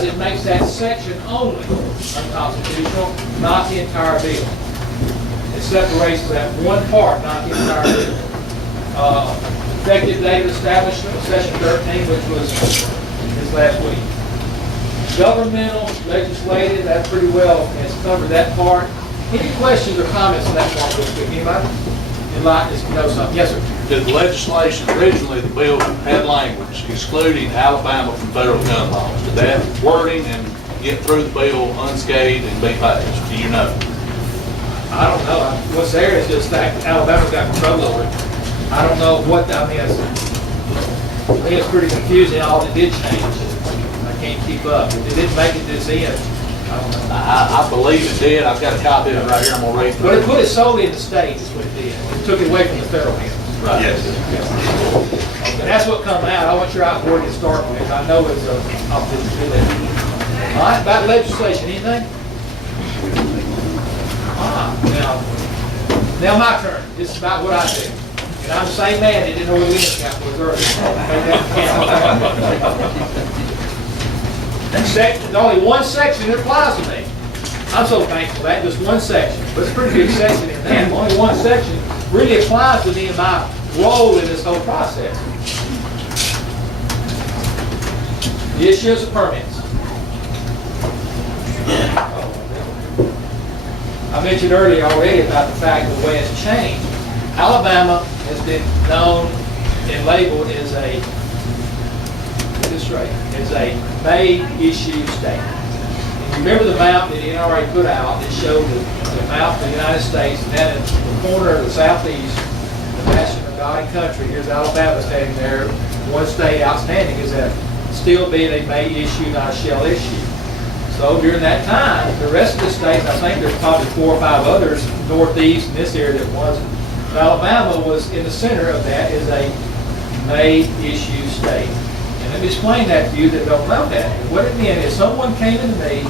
It makes that section only unconstitutional, not the entire bill. It separates that one part, not the entire bill. Effective date of establishment of Session 13, which was this last week. Governmental, legislative, that pretty well has covered that part. Any questions or comments on that part real quick? Anybody? You'd like to know something? Yes, sir. The legislation, originally the bill had language excluding Alabama from federal gun laws. Did that wording and get through the bill unscathed and be passed? Do you know? I don't know. What's there is just that Alabama's got control over it. I don't know what that means. I think it's pretty confusing. All it did change. I can't keep up. It didn't make it this end. I don't know. I believe it did. I've got a copy of it right here. I'm going to read through But it. it put it solely in the state is what it did. It took it away from the federal hands. Right. Yes. And that's what come out. I want your outboard to start with. I know it's a all right, about legislation, anything? Now my turn. This is about what I do. And I'm the same man that didn't know what the Lincoln count was earlier. There's only one section that applies to me. I'm so thankful for that, just one section. But it's a pretty big section in that. Only one section really applies to me and my role in this whole process. The issuance of permits. I mentioned earlier already about the fact of the way it's changed. Alabama has been known and labeled as a, get this right, as a may issue state. Remember the map that the NRA put out that showed the map of the United States, and then in the corner of the southeast, the bastion of God and country, here's Alabama standing there. One state outstanding is that still being a may issue, not a shall issue. So during that time, the rest of the states, I think there's probably 4 or 5 others, northeast in this area that wasn't. But Alabama was in the center of that as a may issue state. And let me explain that to you that don't know that. What it meant is someone came to me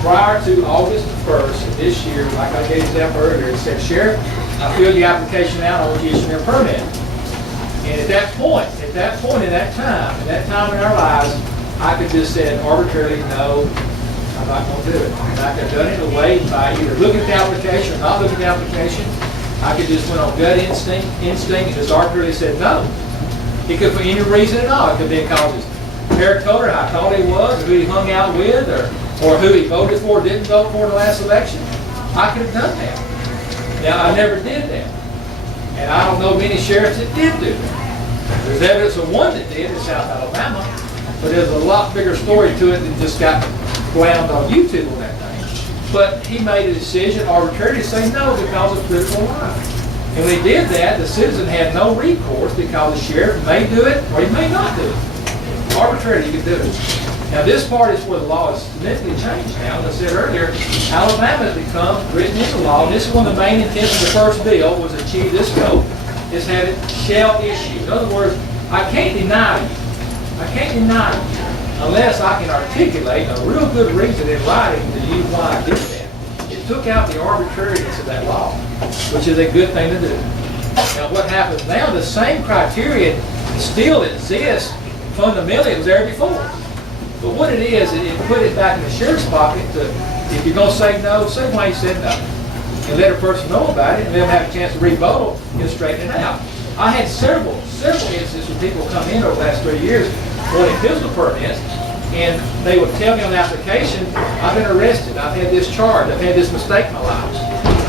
prior to August 1st of this year, like I gave you earlier, and said, Sheriff, I filled the application out, I want you to issue me a permit. And at that point in that time in our lives, I could just say arbitrarily, no, I'm not going to do it. And I could have done it in a way by either looking at the application or not looking at the application. I could just went on gut instinct and just arbitrarily said no. It could for any reason at all. It could be because his hair color, how tall he was, or who he hung out with, or who he voted for or didn't vote for in the last election. I could have done that. Now, I never did that. And I don't know many sheriffs that did do that. There's evidence of one that did in South Alabama, but there's a lot bigger story to it than just got wound on YouTube on that thing. But he made a decision arbitrarily to say no because of political line. And when he did that, the citizen had no recourse because the sheriff may do it or he may not do it. Arbitrarily, you can do it. Now, this part is where the law is significantly changed now. As I said earlier, Alabama has become written into law, and this is one of the main intents of the first bill was to achieve this goal, is have it shall issue. In other words, I can't deny you. I can't deny you unless I can articulate a real good reason in writing to you why I did that. It took out the arbitrariness of that law, which is a good thing to do. Now, what happens now, the same criteria still exists. Fundamentally, it was there before. But what it is, it put it back in the sheriff's pocket to, if you're going to say no, say why you said no. And let a person know about it, and let them have a chance to rebuttal and straighten it out. I had several instances where people come in over the last 3 years wanting pistol permits, and they would tell me on the application, I've been arrested, I've had this charge, I've had this mistake in my life.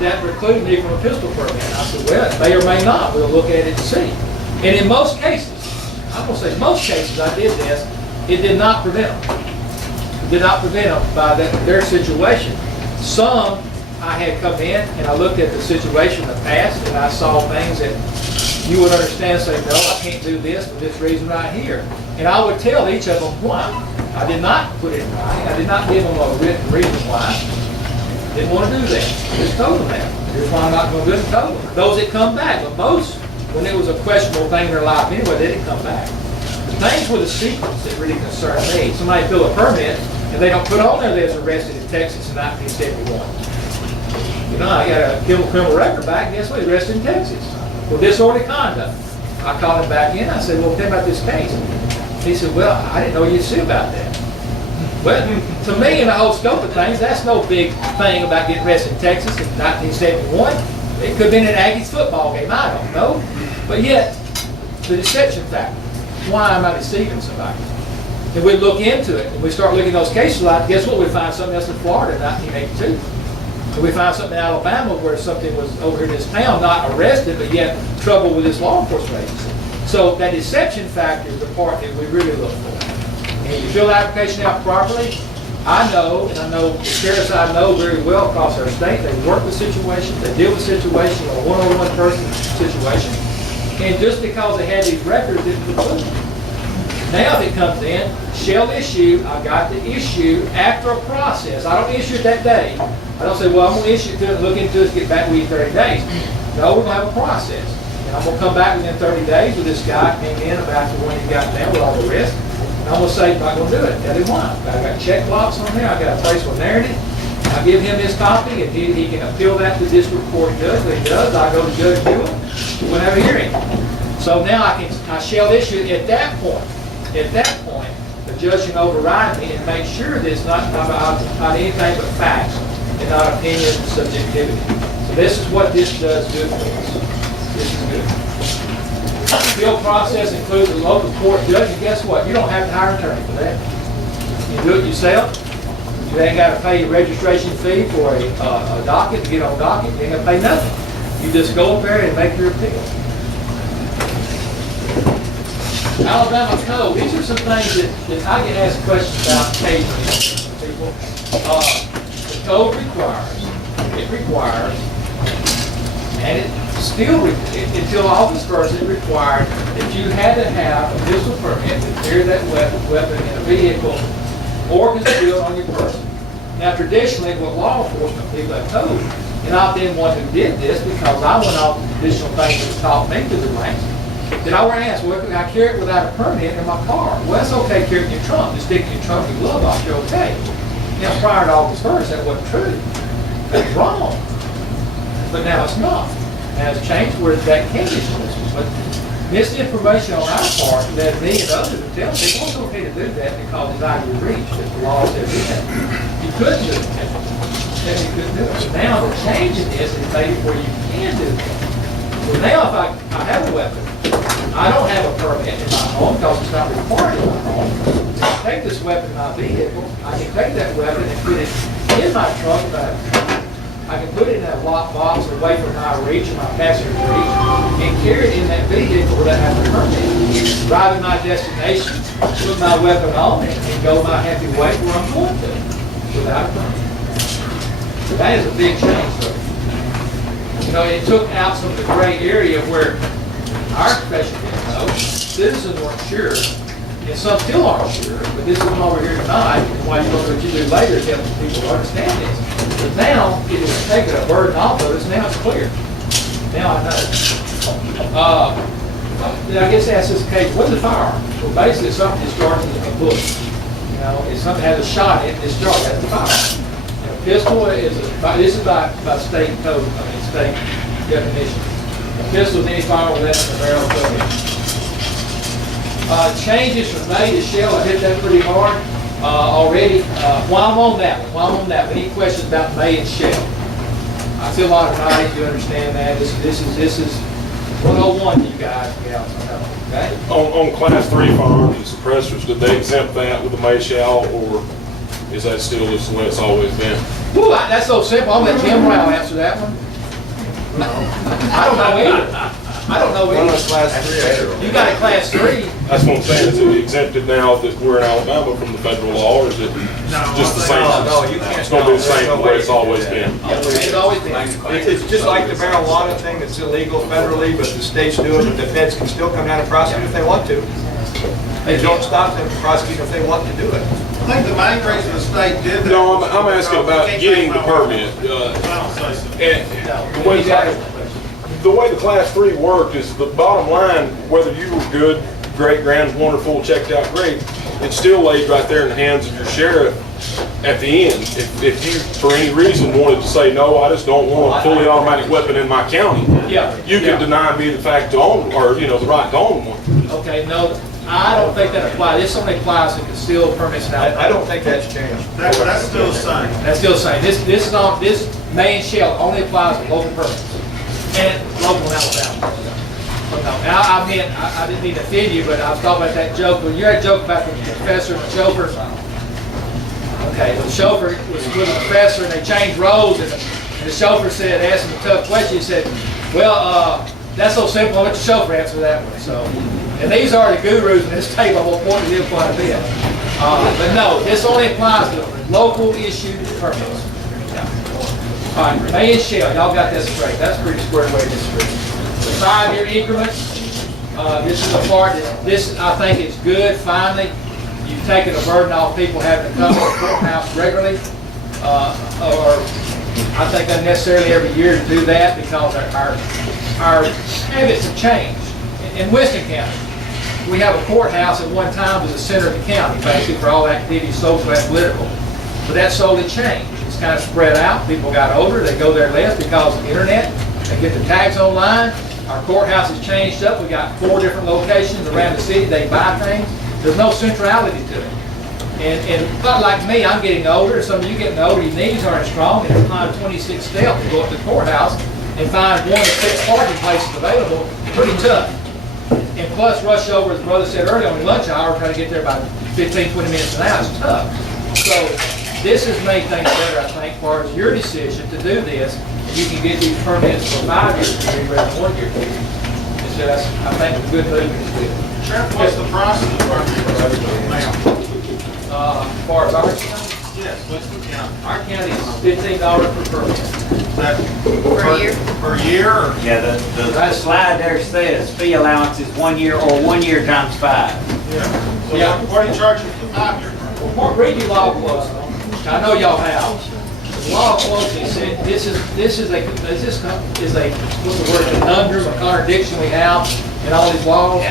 That precluded me from a pistol permit. And I said, well, it may or may not. We'll look at it and see. And in most cases, I'm going to say most cases I did this, it did not prevent them. It did not prevent them by their situation. Some I had come in and I looked at the situation in the past and I saw things that you would understand, say, no, I can't do this for this reason right here. And I would tell each of them why. I did not put it in writing. I did not give them a written reason why. Didn't want to do that. Just told them that. Here's why I'm not going to do it, and told them. Those that come back, but most, when it was a questionable thing in their life anyway, they didn't come back. The things were the secrets that really concerned me. Somebody fill a permit and they don't put on there they was arrested in Texas in 1971. You know, I got a criminal record back. Guess what? He was arrested in Texas for disorderly conduct. I called him back in. I said, well, tell me about this case. He said, well, I didn't know you'd see about that. Well, to me, in the whole scope of things, that's no big thing about getting arrested in Texas in 1971. It could have been an Aggies football game, I don't know. But yet, the deception factor. Why am I deceiving somebody? And we look into it, and we start looking at those cases like, guess what? We find something else in Florida in 1982. And we find something in Alabama where something was over here in this town, not arrested, but yet trouble with this law enforcement agency. So that deception factor is the part that we really look for. And if you fill the application out properly, I know, and I know the sheriffs I know very well across our state, they work with situations, they deal with situations, a one-on-one person situation. And just because they had these records didn't preclude them. Now if it comes in, shall issue, I've got to issue after a process. I don't issue it that day. I don't say, well, I'm going to issue it to it, look into it, get back with you in 30 days. No, we're going to have a process. And I'm going to come back within 30 days with this guy came in about the one he got down with all the rest. And I'm going to say, I'm not going to do it. Tell him why. I've got check blocks on there. I've got a place for narrative. I give him his copy, and he can appeal that to the district court judge. When he does, I go to Judge Newell. We'll have a hearing. So now I shall issue it at that point. At that point, the judge can override me and make sure that it's not anything but facts and not opinion and subjectivity. So this is what this does good for us. This is good. The appeal process includes a local court judge, and guess what? You don't have to hire an attorney for that. You do it yourself. You ain't got to pay a registration fee for a docket to get on docket. You ain't got to pay nothing. You just go up there and make your appeal. Alabama code. These are some things that I get asked questions about occasionally, people. The code requires, and it still, until August 1st, it required that you had to have a pistol permit to carry that weapon in a vehicle or concealed on your person. Now, traditionally, what law enforcement people have told, and I've been one who did this because I went off the traditional things that taught me to the ranks. Then I were asked, well, I carry it without a permit in my car. Well, that's okay, carry it in your trunk. Just stick it in your trunk and glove off, you're okay. Now, prior to August 1st, that wasn't true. That's wrong. But now it's not. Now it's changed where that can be solicited. But misinformation on our part led me and others to tell people it's okay to do that because it's out of your reach. That the law said you couldn't do it. Then you couldn't do it. But now the change in this is made it where you can do it. So now if I have a weapon, I don't have a permit in my home because it's not required in my home. If I take this weapon in my vehicle, I can take that weapon and put it in my trunk if I have a trunk. I can put it in that lock box away from my reach or my passenger reach and carry it in that vehicle without having a permit. Drive to my destination, put my weapon on and go my happy way where I'm going to without a permit. So that is a big change for me. You know, it took out some of the gray area where our profession didn't know, citizens weren't sure, and some still aren't sure, but this is what over here tonight, and why you what you do later is help people to understand this. But now, it has taken a burden off of us, now it's clear. Now I know. I guess that's this case, what's a firearm? Well, basically, it's something that starts in a bullet. You know, it's something that has a shot in it, it's starts as a firearm. And a pistol is, this is by state code, state definition. A pistol is any firearm less than a barrel equivalent. Changes from May to shell, I hit that pretty hard already. While I'm on that one, any questions about May and shell? I feel a lot of pride, you understand that. This is 101 to you guys, gals, I know, okay? On class 3 firearms and suppressors, did they exempt that with the May shell, or is that still just the way it's always been? Ooh, that's so simple. I'll let Jim Brown answer that one. I don't know either. You got a class 3. That's what I'm saying. Is it exempted now that we're in Alabama from the federal law, or is it just the same? No, you can't. It's going to be the same the way it's always been. It's always been. It's just like the marijuana thing that's illegal federally, but the states do it, but the feds can still come down and prosecute if they want to. They don't stop them from prosecuting if they want to do it. I think the main reason the state did that. No, I'm asking about getting the permit. The way the class 3 worked is the bottom line, whether you were good great, grand, wonderful, checked out great, it's still laid right there in the hands of your sheriff at the end. If you, for any reason, wanted to say, no, I just don't want a fully automatic weapon in my county, Yeah. you yeah. could deny me the fact to own, or, you know, the right to own one. Okay, no, I don't think that applies. This only applies to concealed permits and I don't think that's changed. That's still the same. That's still the same. This is on, this may and shall only applies to local permits and local Alabama. But no, now, I mean, I didn't mean to offend you, but I was talking about that joke. When you had a joke about the professor and the chauffeur. Okay, well, the chauffeur was with the professor and they changed roles and the chauffeur said, asked him a tough question. He said, well, that's so simple. I'll let the chauffeur answer that one. So, and these are the gurus in this tape. I won't point to them quite a bit. But no, this only applies to local issued permits. Yeah. All right, may and shall. Y'all got that straight. That's pretty squared away this week. The 5-year increments. This is the part that this I think is good. Finally, you've taken a burden off people having to come to the courthouse regularly, or I think unnecessarily every year to do that because our habits have changed. In Winston County, we have a courthouse at one time was the center of the county, basically for all activities, social and political. But that slowly changed. It's kind of spread out. People got older, they go there less because of the internet. They get the tags online. Our courthouse has changed up. We got 4 different locations around the city. They buy things. There's no centrality to it. And but like me, I'm getting older. Some of you getting older, your knees aren't strong, and to climb 26 steps to go up to the courthouse and find 1 to 6 parking places available, pretty tough. And plus rush over, as brother said earlier, on the lunch hour, trying to get there about 15, 20 minutes an hour is tough. So this has made things better, I think, as far as your decision to do this. And you can get these permits for 5 years period rather than 1 year period. And so that's, I think, a good move is good. Sheriff, what's the price of the permit now? As far as our county, Yes, Winston County. our county is $15 per permit. Is that Per year? Per year, or? Yeah, the slide there says fee allowance is 1 year or 1 year times 5. Yeah. So Yeah. what are you charging for the 5-year? Well, Mark, read your law closely. I know y'all have. The law closely said this is a what's the word, conundrum, a contradiction we have in all these laws.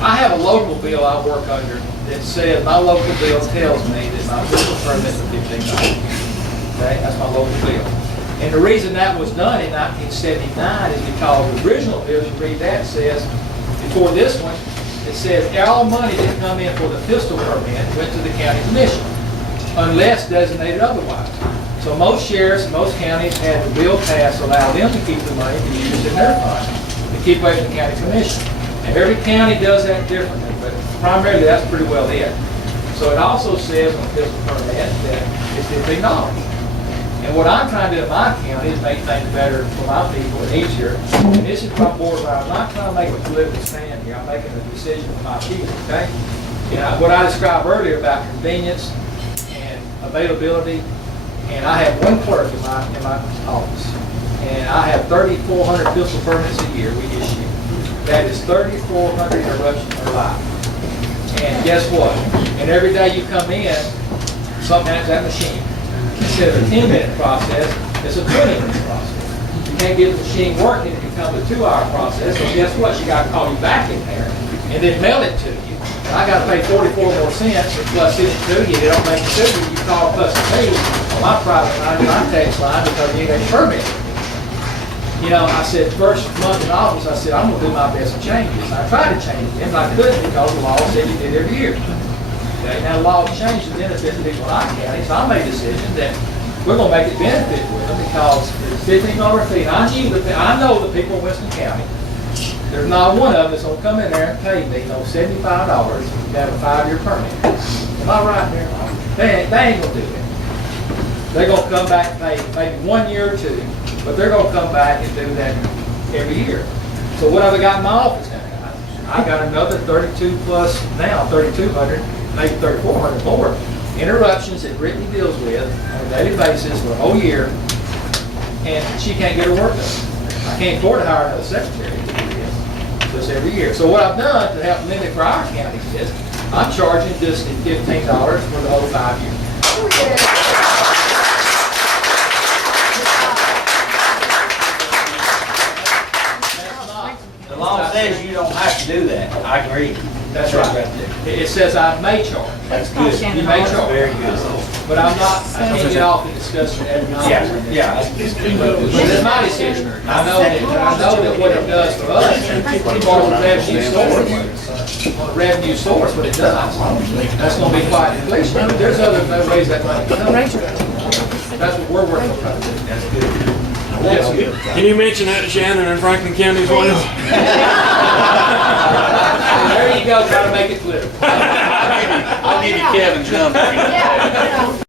I have a local bill I work under that says my local bill tells me that my business permit is $15. Okay, that's my local bill. And the reason that was done in 1979 is because the original bill, you read that, says, before this one, it says all money that come in for the pistol permit went to the county commission, unless designated otherwise. So most sheriffs in most counties had the bill passed to allow them to keep the money to use in their fund, to keep away from the county commission. And every county does that differently, but primarily that's pretty well it. So it also says on the pistol permit that it's $15. And what I'm trying to do in my county is make things better for my people and easier. And this is my board, I'm not trying to make a political stand here. I'm making a decision for my people, okay? And what I described earlier about convenience and availability, and I have 1 clerk in my office, and I have 3,400 pistol permits a year we issue. That is 3,400 interruptions per life. And guess what? And every day you come in, something happens to that machine. Instead of a 10-minute process, it's a 20-minute process. You can't get the machine working, it becomes a 2-hour process. So guess what? You got to call you back in there and then mail it to you. And I got to pay 44 more cents to plus it to you. They don't make it to you. You call plus me on my private line, my text line, because you ain't permit. You know, I said, first month in office, I said, I'm going to do my best to change this. And I tried to change it, but I couldn't because the law said you did every year. Okay, now the law changed to benefit the people in our county, so I made a decision that we're going to make it benefit with them because it's $15 fee. And I know the people in Winston County, there's not one of them that's going to come in there and pay me no $75 to have a 5-year permit. Am I right there? They ain't going to do it. They're going to come back and pay maybe 1 year or 2, but they're going to come back and do that every year. So what have I got in my office now, guys? I got another 32 plus now, 3,200, maybe 3,400 more interruptions that Brittany deals with on a daily basis for a whole year, and she can't get her work done. I can't afford to hire another secretary to do this every year. So what I've done to help limit for our county is I'm charging just $15 for the whole 5 years. The law says you don't have to do that. I agree. That's right. It says I may charge. That's good. You may charge. Very good. But I'm not, I can't get off the discussion economics. Yeah. But it's my decision. I know that what it does for us, on the revenue source, what it does, that's gonna be quite inflation. There's other ways that money comes. That's what we're working on. That's good. Yes, sir. Can you mention that to Shannon and Franklin counties, please? There you go, try to make it clear. I'll give you Kevin's number.